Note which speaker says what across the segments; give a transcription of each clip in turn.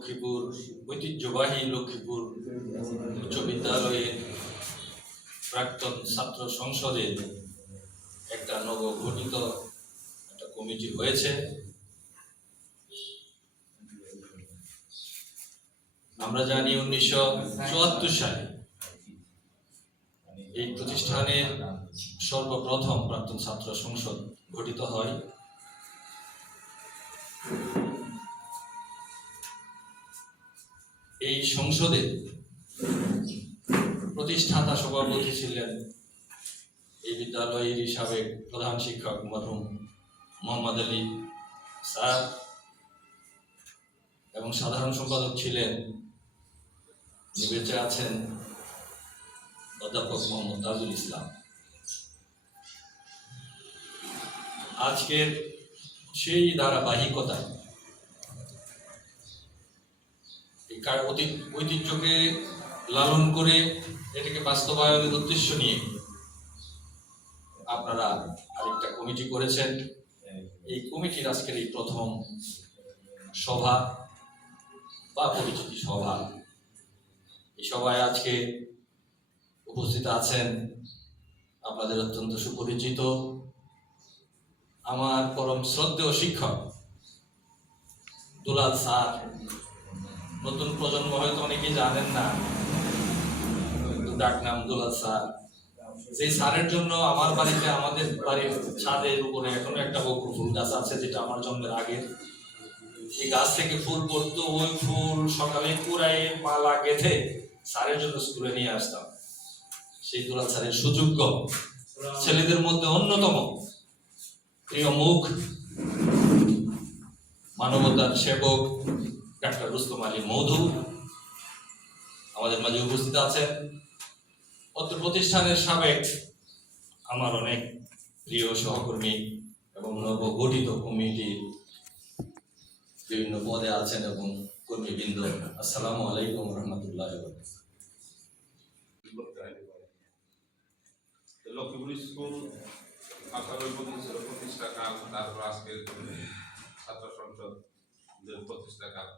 Speaker 1: লক্ষ্মীপুর, ঐতিহ্যবাহী লক্ষ্মীপুর উচ্চ বিদ্যালয়ের প্রাক্তন ছাত্র সংসদে একটা নবগঠিত একটা কমিটি হয়েছে। আমরা জানি উনিশশো চুয়াত্তর সালে এই প্রতিষ্ঠানের সর্বপ্রথম প্রাক্তন ছাত্র সংসদ গঠিত হয়। এই সংসদে প্রতিষ্ঠাতা সভাপতি ছিলেন এই বিদ্যালয়ের সাবেক প্রধান শিক্ষক মরহুম মোহাম্মদ আলী স্যার এবং সাধারণ সম্পাদক ছিলেন বেঁচে আছেন, অধ্যাপক মোহাম্মদ তাজুল ইসলাম। আজকের সেই ধারাবাহিকতায় এই কার- অতি- ঐতিহ্যকে লালন করে এটাকে বাস্তবায়নের উদ্দেশ্য নিয়ে আপনারা আরেকটা কমিটি করেছেন। এই কমিটির আজকের এই প্রথম সভা বা পরিচিতি সভা। এই সভায় আজকে উপস্থিত আছেন আপনাদের অত্যন্ত সুপরিচিত, আমার পরম শ্রদ্ধেয় শিক্ষক দুলাল স্যার। নতুন প্রজন্ম হয়তো অনেকেই জানেন না ডাক নাম দুলাল স্যার। সেই স্যারের জন্য আমার বাড়িতে, আমাদের বাড়ির ছাদের উপরে এখনও একটা বকুল ফুল গাছ আছে, যেটা আমার জন্মের আগে এই গাছ থেকে ফুল পড়তো, ওই ফুল সকালে কুড়ায় মালা গেঁথে স্যারের জন্য স্কুলে নিয়ে আসতাম। সেই দুলাল স্যারের সুযোগ্য। ছেলেদের মধ্যে অন্যতম প্রিয় মুখ, মানবতার সেবক ডাক্তার রুস্তম আলী মধু আমাদের মাঝে উপস্থিত আছেন। অত্র প্রতিষ্ঠানের সাবেক আমার অনেক প্রিয় সহকর্মী এবং নবগঠিত কমিটি বিভিন্ন পদে আছেন এবং কর্মীবৃন্দ। আসসালামু আলাইকুম রহমতুল্লাহ
Speaker 2: লক্ষ্মীপুর স্কুল আঠারোই প্রতিষ্ঠা প্রতিষ্ঠা কাল তারপর আজকে ছাত্র সংসদ প্রতিষ্ঠা কাল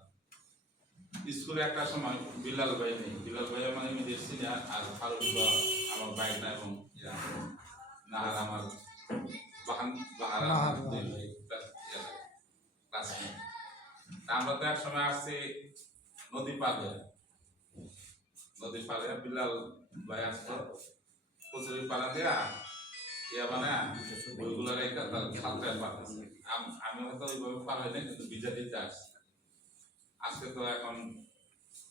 Speaker 2: স্কুলে একটা সময় বিলাল ভাই নেই। বিলাল ভাই মানে নিজের সিনিয়র আর ফারুক বা আমার বাইনা এবং ইয়া, নাহার আমার বাহান বাহার
Speaker 3: নাহার,
Speaker 2: দুই ভাই ক্লাসমেট আমরা তো এক সময় আসছি নদী পাড়ে। নদী পাড়ে বিলাল ভাই আসতো। কচুরি পালা দেয়া ইয়া মানে ওইগুলো রেখে তার খালতে আমি হয়তো ওইভাবে পালাই না কিন্তু বিজা দিতে আসছি। আজকে তো এখন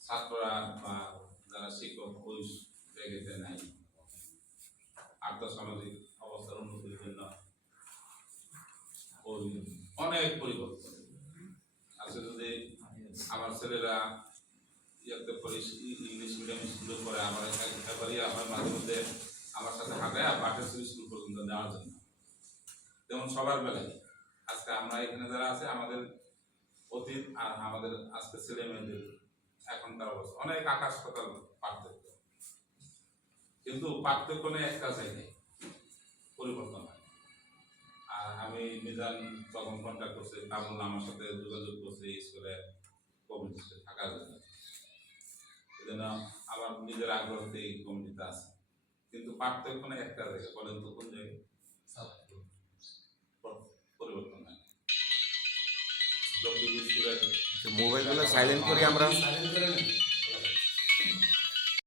Speaker 2: ছাত্ররা বা যারা শিক্ষক ওই জায়গাতে নাই। আর্থসামাজিক অবস্থার উন্নতির জন্য অনেক পরিবর্তন। আজকে যদি আমার ছেলেরা ইয়াতে পড়ে ইংলিশ মিডিয়াম স্কুলে পড়ে, আমার করি আমার মাঝে মধ্যে আমার সাথে হাঁটায় বাটেশ্বর স্কুল পর্যন্ত নেওয়ার জন্য। যেমন সবার বেলায়। আজকে আমরা এখানে যারা আছে, আমাদের অতীত আর আমাদের আজকে ছেলে মেয়েদের এখনকার অবস্থা। অনেক আকাশ পাতাল পার্থক্য। কিন্তু পার্থক্য নেই একটা জায়গায় পরিবর্তন হয়। আর আমি মিজান তখন কন্ট্যাক্ট করছি কামুল আমার সাথে যোগাযোগ করছে স্কুলে, কমিটিতে থাকার জন্য। সেজন্য আমার নিজের আগ্রহতে এই কমিটিতে আছে। কিন্তু পার্থক্য একটা জায়গায় বলেন তো কোন জায়গায়?
Speaker 4: মোবাইলগুলো সাইলেন্ট করি আমরা
Speaker 3: সাইলেন্ট করে নেন।